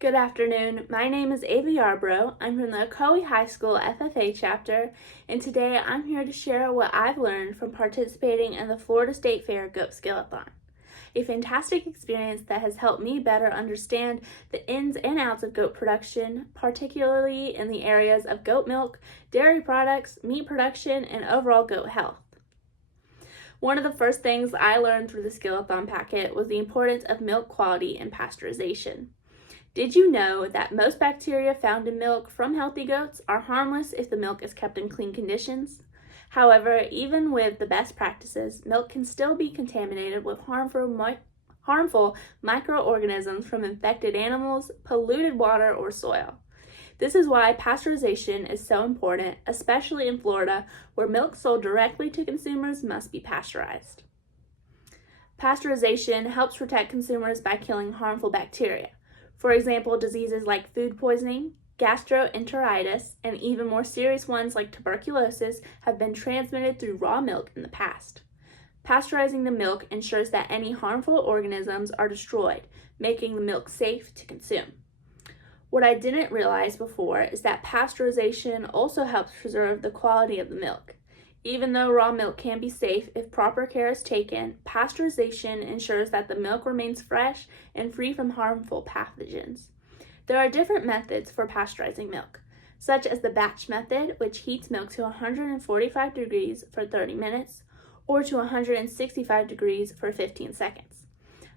Good afternoon. My name is Ava Yarborough. I'm from the Ocoee High School FFA chapter, and today I'm here to share what I've learned from participating in the Florida State Fair Goat Skillathon, a fantastic experience that has helped me better understand the ins and outs of goat production, particularly in the areas of goat milk, dairy products, meat production, and overall goat health. One of the first things I learned through the Skillathon packet was the importance of milk quality and pasteurization. Did you know that most bacteria found in milk from healthy goats are harmless if the milk is kept in clean conditions? However, even with the best practices, milk can still be contaminated with harmful microorganisms from infected animals, polluted water, or soil. This is why pasteurization is so important, especially in Florida, where milk sold directly to consumers must be pasteurized. Pasteurization helps protect consumers by killing harmful bacteria. For example, diseases like food poisoning, gastroenteritis, and even more serious ones like tuberculosis have been transmitted through raw milk in the past. Pasteurizing the milk ensures that any harmful organisms are destroyed, making the milk safe to consume. What I didn't realize before is that pasteurization also helps preserve the quality of the milk. Even though raw milk can be safe if proper care is taken, pasteurization ensures that the milk remains fresh and free from harmful pathogens. There are different methods for pasteurizing milk, such as the batch method, which heats milk to 145 degrees for 30 minutes, or to 165 degrees for 15 seconds.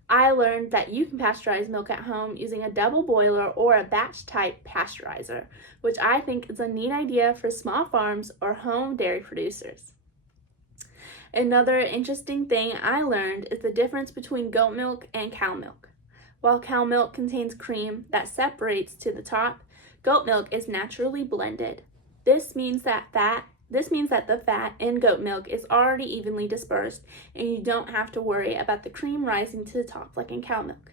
I learned that you can pasteurize milk at home using a double boiler or a batch type pasteurizer, which I think is a neat idea for small farms or home dairy producers. Another interesting thing I learned is the difference between goat milk and cow milk. While cow milk contains cream that separates to the top, goat milk is naturally blended. This means that the fat in goat milk is already evenly dispersed, and you don't have to worry about the cream rising to the top like in cow milk.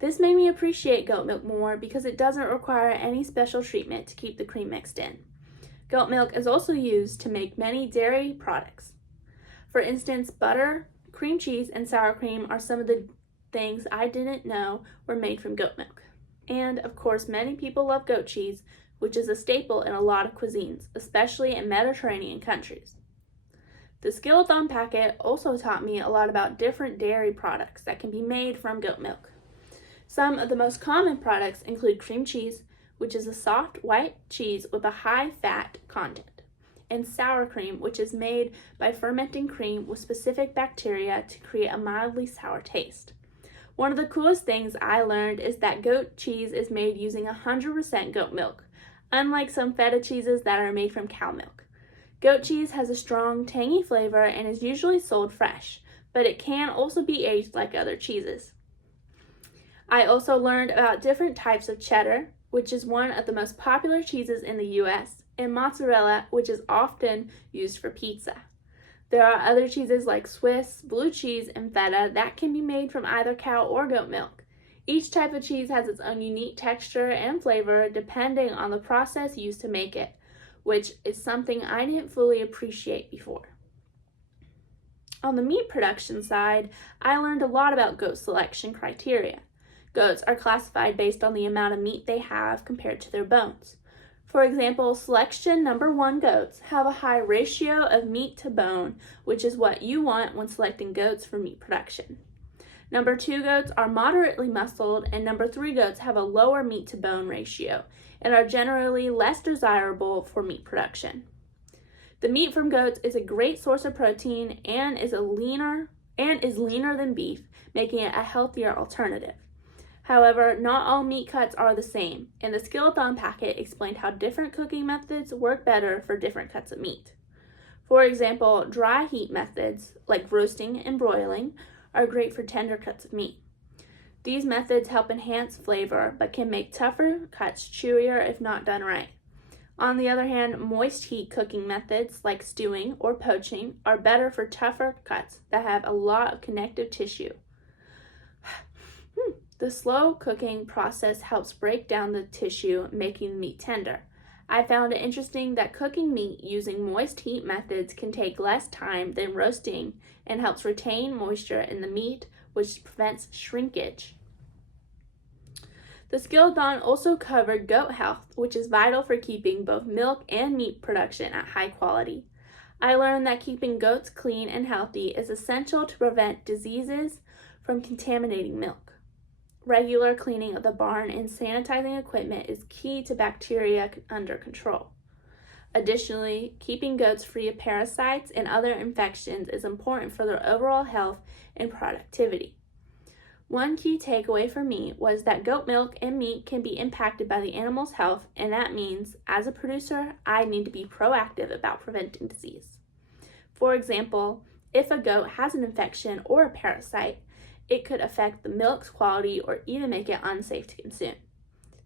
This made me appreciate goat milk more because it doesn't require any special treatment to keep the cream mixed in. Goat milk is also used to make many dairy products. For instance, butter, cream cheese, and sour cream are some of the things I didn't know were made from goat milk. And of course, many people love goat cheese, which is a staple in a lot of cuisines, especially in Mediterranean countries. The Skillathon packet also taught me a lot about different dairy products that can be made from goat milk. Some of the most common products include cream cheese, which is a soft white cheese with a high fat content, and sour cream, which is made by fermenting cream with specific bacteria to create a mildly sour taste. One of the coolest things I learned is that goat cheese is made using 100% goat milk, unlike some feta cheeses that are made from cow milk. Goat cheese has a strong, tangy flavor and is usually sold fresh, but it can also be aged like other cheeses. I also learned about different types of cheddar, which is one of the most popular cheeses in the US, and mozzarella, which is often used for pizza. There are other cheeses like Swiss, blue cheese, and feta that can be made from either cow or goat milk. Each type of cheese has its own unique texture and flavor depending on the process used to make it, which is something I didn't fully appreciate before. On the meat production side, I learned a lot about goat selection criteria. Goats are classified based on the amount of meat they have compared to their bones. For example, selection number 1 goats have a high ratio of meat to bone, which is what you want when selecting goats for meat production. Number 2 goats are moderately muscled, and number 3 goats have a lower meat to bone ratio and are generally less desirable for meat production. The meat from goats is a great source of protein and is leaner than beef, making it a healthier alternative. However, not all meat cuts are the same, and the Skillathon packet explained how different cooking methods work better for different cuts of meat. For example, dry heat methods, like roasting and broiling, are great for tender cuts of meat. These methods help enhance flavor, but can make tougher cuts chewier if not done right. On the other hand, moist heat cooking methods, like stewing or poaching, are better for tougher cuts that have a lot of connective tissue. The slow cooking process helps break down the tissue, making the meat tender. I found it interesting that cooking meat using moist heat methods can take less time than roasting and helps retain moisture in the meat, which prevents shrinkage. The Skillathon also covered goat health, which is vital for keeping both milk and meat production at high quality. I learned that keeping goats clean and healthy is essential to prevent diseases from contaminating milk. Regular cleaning of the barn and sanitizing equipment is key to bacteria under control. Additionally, keeping goats free of parasites and other infections is important for their overall health and productivity. One key takeaway for me was that goat milk and meat can be impacted by the animal's health, and that means, as a producer, I need to be proactive about preventing disease. For example, if a goat has an infection or a parasite, it could affect the milk's quality or even make it unsafe to consume.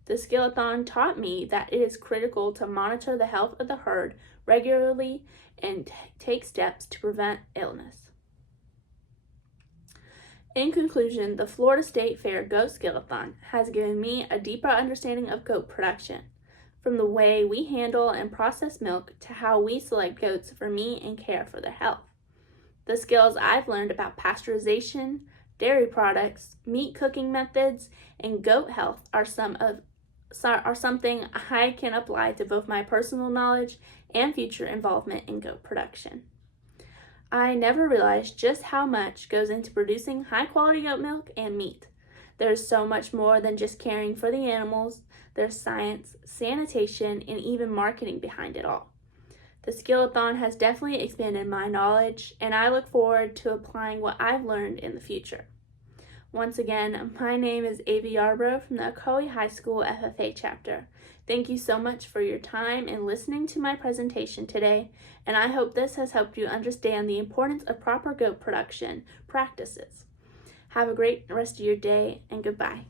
The Skillathon taught me that it is critical to monitor the health of the herd regularly and take steps to prevent illness. In conclusion, the Florida State Fair Goat Skillathon has given me a deeper understanding of goat production, from the way we handle and process milk to how we select goats for meat and care for their health. The skills I've learned about pasteurization, dairy products, meat cooking methods, and goat health are something I can apply to both my personal knowledge and future involvement in goat production. I never realized just how much goes into producing high-quality goat milk and meat. There's so much more than just caring for the animals. There's science, sanitation, and even marketing behind it all. The Skillathon has definitely expanded my knowledge, and I look forward to applying what I've learned in the future. Once again, my name is Ava Yarborough from the Ocoee High School FFA chapter. Thank you so much for your time and listening to my presentation today, and I hope this has helped you understand the importance of proper goat production practices. Have a great rest of your day, and goodbye.